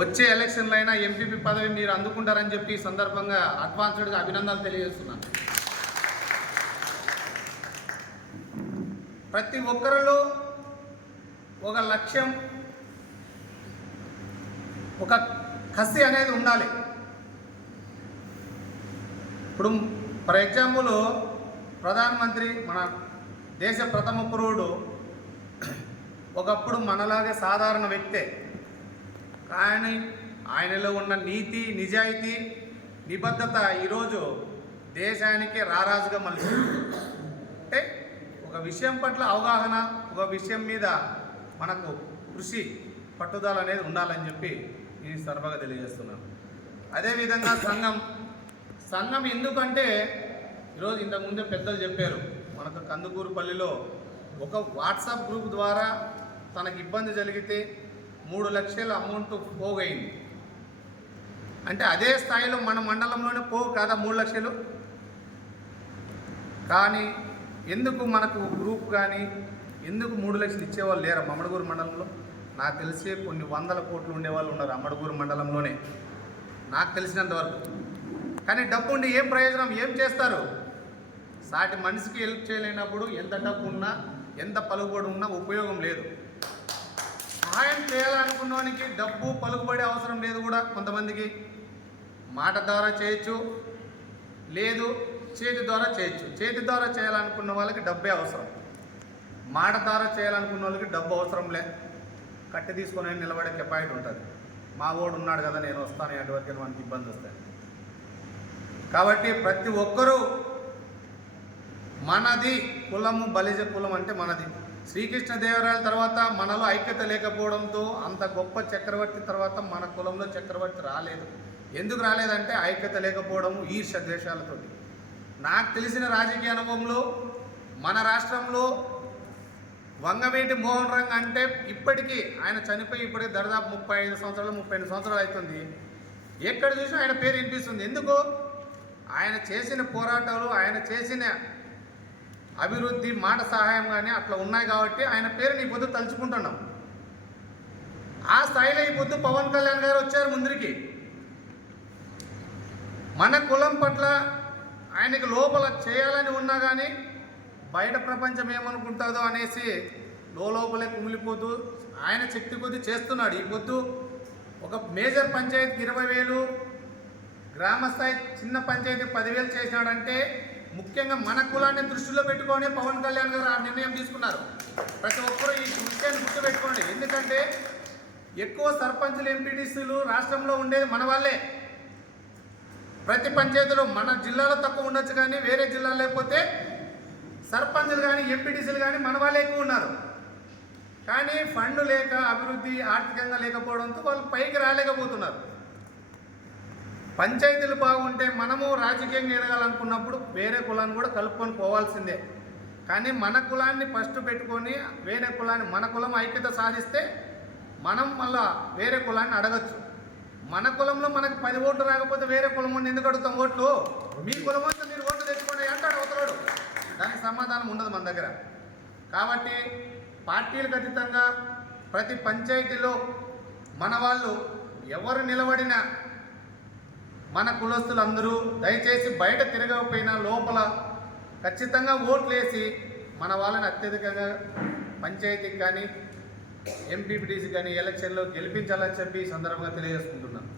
వచ్చే ఎలక్షన్లో అయినా ఎంపీపీ పదవి మీరు అందుకుంటారని చెప్పి ఈ సందర్భంగా అడ్వాన్స్డ్గా అభినందనలు తెలియజేస్తున్నాను. ప్రతి ఒక్కరిలో ఒక లక్ష్యం, ఒక కసి అనేది ఉండాలి. ఇప్పుడు ఫర్ ఎగ్జాంపుల్ ప్రధానమంత్రి మన దేశ ప్రథమ పౌరుడు ఒకప్పుడు మనలాగే సాధారణ వ్యక్తే, కానీ ఆయనలో ఉన్న నీతి, నిజాయితీ, నిబద్ధత ఈరోజు దేశానికి రారాజుగా మలిచింది. అంటే ఒక విషయం పట్ల అవగాహన, ఒక విషయం మీద మనకు కృషి, పట్టుదల అనేది ఉండాలని చెప్పి నేను సర్వగా తెలియజేస్తున్నాను. అదేవిధంగా సంఘం ఎందుకంటే ఈరోజు ఇంతకుముందే పెద్దలు చెప్పారు, మనకు కందుకూరుపల్లిలో ఒక వాట్సాప్ గ్రూప్ ద్వారా తనకు ఇబ్బంది జరిగితే 3 లక్షల అమౌంట్ పోగైంది. అంటే అదే స్థాయిలో మన మండలంలోనే కాదా 3 లక్షలు. కానీ ఎందుకు మనకు గ్రూప్ కానీ ఎందుకు 3 లక్షలు ఇచ్చేవాళ్ళు లేరు అమ్మడగూరు మండలంలో? నాకు తెలిసి కొన్ని 100 కోట్లు ఉండేవాళ్ళు ఉన్నారు అమ్మడగూరు మండలంలోనే, నాకు తెలిసినంత వరకు. కానీ డబ్బు ఉండి ఏం ప్రయోజనం, ఏం చేస్తారు? సాటి మనిషికి హెల్ప్ చేయలేనప్పుడు ఎంత డబ్బు ఉన్నా, ఎంత పలుకుబడి ఉన్నా ఉపయోగం లేదు. సహాయం చేయాలనుకున్నవానికి డబ్బు, పలుకుబడి అవసరం లేదు. కూడా కొంతమందికి మాట ద్వారా చేయొచ్చు, లేదు చేతి ద్వారా చేయొచ్చు. చేతి ద్వారా చేయాలనుకున్న వాళ్ళకి డబ్బే అవసరం, మాట ద్వారా చేయాలనుకున్న వాళ్ళకి డబ్బు అవసరం లే. కట్టి తీసుకొని నిలబడే కెపాసిటీ ఉంటుంది. మా వాడు ఉన్నాడు కదా నేను వస్తాను అటువంటి మనకి ఇబ్బంది వస్తాయి. కాబట్టి ప్రతి ఒక్కరూ మనది కులము, బలిజ కులం అంటే మనది. శ్రీకృష్ణదేవరాయల తర్వాత మనలో ఐక్యత లేకపోవడంతో అంత గొప్ప చక్రవర్తి తర్వాత మన కులంలో చక్రవర్తి రాలేదు. ఎందుకు రాలేదంటే ఐక్యత లేకపోవడము, ఈర్ష్య ద్వేషాలతో. నాకు తెలిసిన రాజకీయ అనుభవంలో మన రాష్ట్రంలో వంగవీటి మోహన్ రంగ్ అంటే ఇప్పటికీ ఆయన చనిపోయి ఇప్పటికీ దాదాపు 35 సంవత్సరాలు 38 సంవత్సరాలు అవుతుంది. ఎక్కడ చూసినా ఆయన పేరు వినిపిస్తుంది. ఎందుకు? ఆయన చేసిన పోరాటాలు, ఆయన చేసిన అభివృద్ధి, మాట సహాయం కానీ అట్లా ఉన్నాయి కాబట్టి ఆయన పేరుని ఈ పొద్దు తలుచుకుంటున్నాం. ఆ స్థాయిలో ఈ పొద్దు పవన్ కళ్యాణ్ గారు వచ్చారు ముందరికి. మన కులం పట్ల ఆయనకి లోపల చేయాలని ఉన్నా కానీ బయట ప్రపంచం ఏమనుకుంటుందో అనేసి లోపలే కుమిలిపోతూ ఆయన శక్తి కొద్దీ చేస్తున్నాడు. ఈ పొద్దు ఒక మేజర్ పంచాయతీకి 20,000, గ్రామస్థాయి చిన్న పంచాయతీ 10,000 చేసినాడంటే ముఖ్యంగా మన కులాన్ని దృష్టిలో పెట్టుకొని పవన్ కళ్యాణ్ గారు ఆ నిర్ణయం తీసుకున్నారు. ప్రతి ఒక్కరూ ఈ విషయాన్ని గుర్తుపెట్టుకోండి. ఎందుకంటే ఎక్కువ సర్పంచులు, ఎంపీటీసీలు రాష్ట్రంలో ఉండేది మన వాళ్ళే. ప్రతి పంచాయతీలో మన జిల్లాలో తక్కువ ఉండొచ్చు, కానీ వేరే జిల్లాలో లేకపోతే సర్పంచులు కానీ ఎంపీటీసీలు కానీ మన వాళ్ళే ఎక్కువ ఉన్నారు. కానీ ఫండ్ లేక, అభివృద్ధి ఆర్థికంగా లేకపోవడంతో వాళ్ళు పైకి రాలేకపోతున్నారు. పంచాయతీలు బాగుంటే మనము రాజకీయంగా ఎదగాలనుకున్నప్పుడు వేరే కులాన్ని కూడా కలుపుకొని పోవాల్సిందే. కానీ మన కులాన్ని ఫస్ట్ పెట్టుకొని వేరే కులాన్ని, మన కులం ఐక్యత సాధిస్తే మనం మళ్ళా వేరే కులాన్ని అడగచ్చు. మన కులంలో మనకు 10 ఓట్లు రాకపోతే వేరే కులం ఉండి ఎందుకు అడుగుతాం ఓట్లు? మీ కులం వస్తే మీరు ఓట్లు తెచ్చుకోండి అంటాడు అవతలాడు. దానికి సమాధానం ఉండదు మన దగ్గర. కాబట్టి పార్టీలకు అతీతంగా ప్రతి పంచాయతీలో మన వాళ్ళు ఎవరు నిలబడినా మన కులస్తులందరూ దయచేసి బయట తిరగకపోయినా లోపల ఖచ్చితంగా ఓట్లు వేసి మన వాళ్ళని అత్యధికంగా పంచాయతీకి కానీ ఎంపీపీటీసీ కానీ ఎలక్షన్లో గెలిపించాలని చెప్పి ఈ సందర్భంగా తెలియజేసుకుంటున్నాను.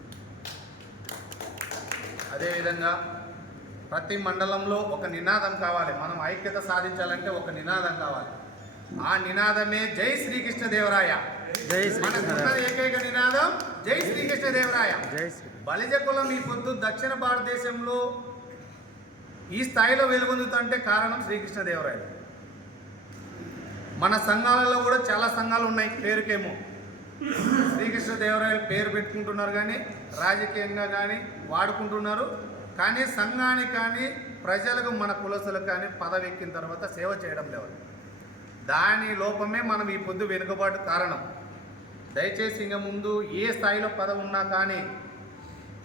అదేవిధంగా ప్రతి మండలంలో ఒక నినాదం కావాలి. మనం ఐక్యత సాధించాలంటే ఒక నినాదం కావాలి. ఆ నినాదమే జై శ్రీకృష్ణదేవరాయ. మనకున్నది ఏకైక నినాదం జై శ్రీకృష్ణదేవరాయ. బలిజ కులం ఈ పొద్దు దక్షిణ భారతదేశంలో ఈ స్థాయిలో వెలుగొందుతుంటే కారణం శ్రీకృష్ణదేవరాయ. మన సంఘాలలో కూడా చాలా సంఘాలు ఉన్నాయి, పేరుకేమో శ్రీకృష్ణదేవరాయలు పేరు పెట్టుకుంటున్నారు, కానీ రాజకీయంగా కానీ వాడుకుంటున్నారు. కానీ సంఘానికి కానీ ప్రజలకు, మన కులస్తులకు కానీ పదవి ఎక్కిన తర్వాత సేవ చేయడం లేదు. దాని లోపమే మనం ఈ పొద్దు వెనుకబాటు కారణం. దయచేసి ఇంక ముందు ఏ స్థాయిలో పదవి ఉన్నా కానీ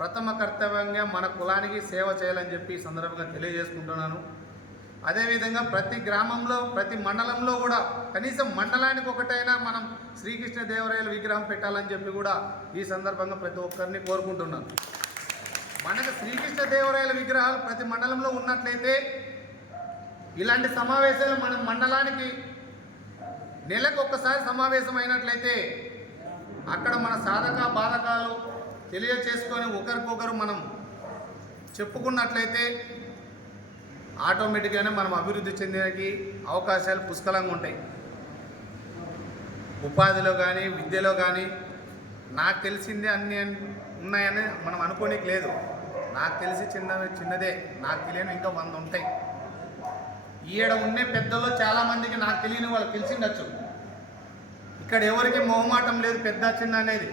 ప్రథమ కర్తవ్యంగా మన కులానికి సేవ చేయాలని చెప్పి ఈ సందర్భంగా తెలియజేసుకుంటున్నాను. అదేవిధంగా ప్రతి గ్రామంలో ప్రతి మండలంలో కూడా కనీసం మండలానికి ఒకటైనా మనం శ్రీకృష్ణదేవరాయల విగ్రహం పెట్టాలని చెప్పి కూడా ఈ సందర్భంగా ప్రతి ఒక్కరిని కోరుకుంటున్నాను. మనకు శ్రీకృష్ణదేవరాయల విగ్రహాలు ప్రతి మండలంలో ఉన్నట్లయితే ఇలాంటి సమావేశాలు మనం మండలానికి నెలకు ఒక్కసారి సమావేశం అయినట్లయితే అక్కడ మన సాధక బాధకాలు తెలియచేసుకొని ఒకరికొకరు మనం చెప్పుకున్నట్లయితే ఆటోమేటిక్గానే మనం అభివృద్ధి చెందడానికి అవకాశాలు పుష్కలంగా ఉంటాయి. ఉపాధిలో కానీ విద్యలో కానీ నాకు తెలిసిందే అన్నీ ఉన్నాయని మనం అనుకోనికి లేదు. నాకు తెలిసి చిన్నదే, నాకు తెలియని ఇంకా 100 ఉంటాయి. ఈడ ఉండే పెద్దలో చాలామందికి నాకు తెలియని వాళ్ళు తెలిసిండొచ్చు. ఇక్కడ ఎవరికి మొహమాటం లేదు, పెద్ద చిన్న అనేది.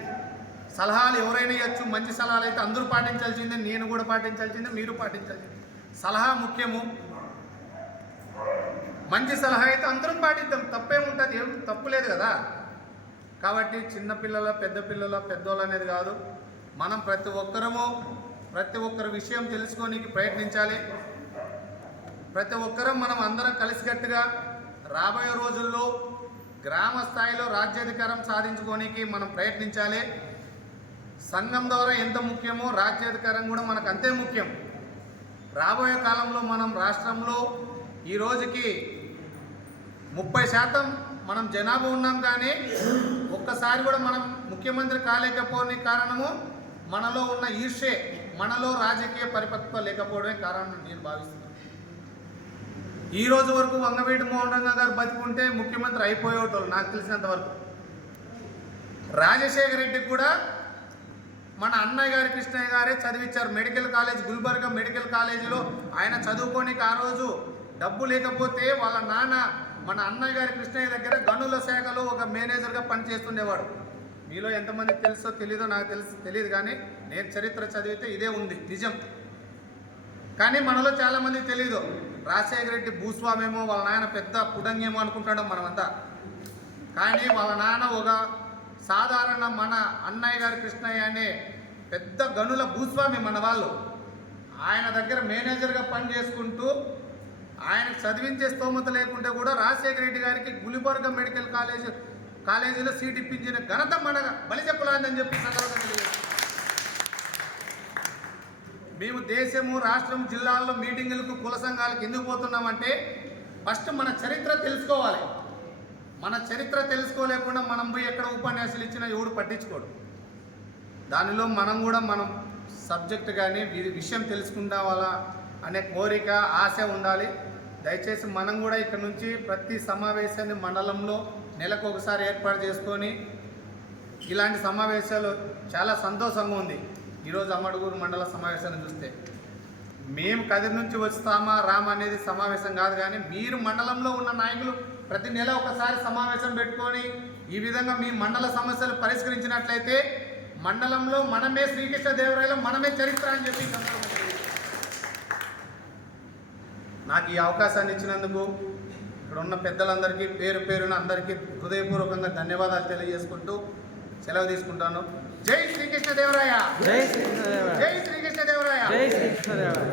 సలహాలు ఎవరైనా ఇవ్వచ్చు. మంచి సలహాలు అయితే అందరూ పాటించాల్సిందే, నేను కూడా పాటించాల్సిందే, మీరు పాటించాల్సిందే. సలహా ముఖ్యము. మంచి సలహా అయితే అందరం పాటిద్దాం, తప్పేముంటుంది, ఏం తప్పు లేదు కదా. కాబట్టి చిన్నపిల్లల పెద్ద పిల్లల పెద్దోళ్ళు అనేది కాదు, మనం ప్రతి ఒక్కరి విషయం తెలుసుకోనికి ప్రయత్నించాలి. ప్రతి ఒక్కరం మనం అందరం కలిసికట్టుగా రాబోయే రోజుల్లో గ్రామ స్థాయిలో రాజ్యాధికారం సాధించుకోనికి మనం ప్రయత్నించాలి. సంఘం ద్వారా ఎంత ముఖ్యమో రాజ్యాధికారం కూడా మనకు అంతే ముఖ్యం. రాబోయే కాలంలో మనం రాష్ట్రంలో ఈ రోజుకి 30% మనం జనాభా ఉన్నాం, కానీ ఒక్కసారి కూడా మనం ముఖ్యమంత్రి కాలేకపోని కారణము మనలో ఉన్న ఈర్ష్యే, మనలో రాజకీయ పరిపక్వత లేకపోవడమే కారణం నేను భావిస్తున్నాను. ఈ రోజు వరకు వంగవీటి మోహన్ రంగా గారు బతికుంటే ముఖ్యమంత్రి అయిపోయేటోళ్ళు నాకు తెలిసినంత వరకు. రాజశేఖర రెడ్డికి కూడా మన అన్నయ్య గారి కృష్ణయ్య గారే చదివించారు. మెడికల్ కాలేజ్, గుల్బర్గా మెడికల్ కాలేజీలో ఆయన చదువుకోనికి ఆ రోజు డబ్బు లేకపోతే వాళ్ళ నాన్న మన అన్నయ్య గారి కృష్ణయ్య దగ్గర గనుల శాఖలో ఒక మేనేజర్గా పనిచేస్తుండేవాడు. మీలో ఎంతమందికి తెలుసో తెలీదో నాకు తెలియదు, కానీ నేను చరిత్ర చదివితే ఇదే ఉంది నిజం. కానీ మనలో చాలామందికి తెలీదు. రాజశేఖర రెడ్డి భూస్వామేమో, వాళ్ళ నాయన పెద్ద పుడంగేమో అనుకుంటాడో మనమంతా. కానీ వాళ్ళ నాన్న ఒక సాధారణ మన అన్నయ్య గారి కృష్ణయ్య అనే పెద్ద గనుల భూస్వామి మన వాళ్ళు. ఆయన దగ్గర మేనేజర్గా పని చేసుకుంటూ ఆయనకు చదివించే స్తోమత లేకుంటే కూడా రాజశేఖర రెడ్డి గారికి గుల్బర్గా మెడికల్ కాలేజీలో సీట్ ఇప్పించిన ఘనత మన బలిచెప్పులాందని చెప్పి సందర్భంగా మేము దేశము, రాష్ట్రం, జిల్లాల్లో మీటింగులకు, కుల సంఘాలకు ఎందుకు పోతున్నామంటే ఫస్ట్ మన చరిత్ర తెలుసుకోవాలి. మన చరిత్ర తెలుసుకోలేకుండా మనం పోయి ఎక్కడ ఉపన్యాసాలు ఇచ్చినా ఎవడు పట్టించుకోడు. దానిలో మనం కూడా మనం సబ్జెక్ట్ కానీ విషయం తెలుసుకుంటావాలా అనే కోరిక, ఆశ ఉండాలి. దయచేసి మనం కూడా ఇక్కడ నుంచి ప్రతి సమావేశాన్ని మండలంలో నెలకు ఒకసారి ఏర్పాటు చేసుకొని ఇలాంటి సమావేశాలు చాలా సంతోషంగా ఉంది. ఈరోజు అమ్మడుగురు మండల సమావేశాన్ని చూస్తే మేము కదిరి నుంచి వస్తామా రామా అనేది సమావేశం కాదు, కానీ మీరు మండలంలో ఉన్న నాయకులు ప్రతి నెల ఒకసారి సమావేశం పెట్టుకొని ఈ విధంగా మీ మండల సమస్యలు పరిష్కరించినట్లయితే మండలంలో మనమే శ్రీకృష్ణదేవరాయలు, మనమే చరిత్ర అని చెప్పి నాకు ఈ అవకాశాన్ని ఇచ్చినందుకు ఇక్కడ ఉన్న పెద్దలందరికీ పేరు పేరున అందరికీ హృదయపూర్వకంగా ధన్యవాదాలు తెలియజేసుకుంటూ సెలవు తీసుకుంటాను. జై శ్రీకృష్ణదేవరాయ, జై శ్రీకృష్ణదేవరాయ, జై శ్రీకృష్ణదేవరాయ.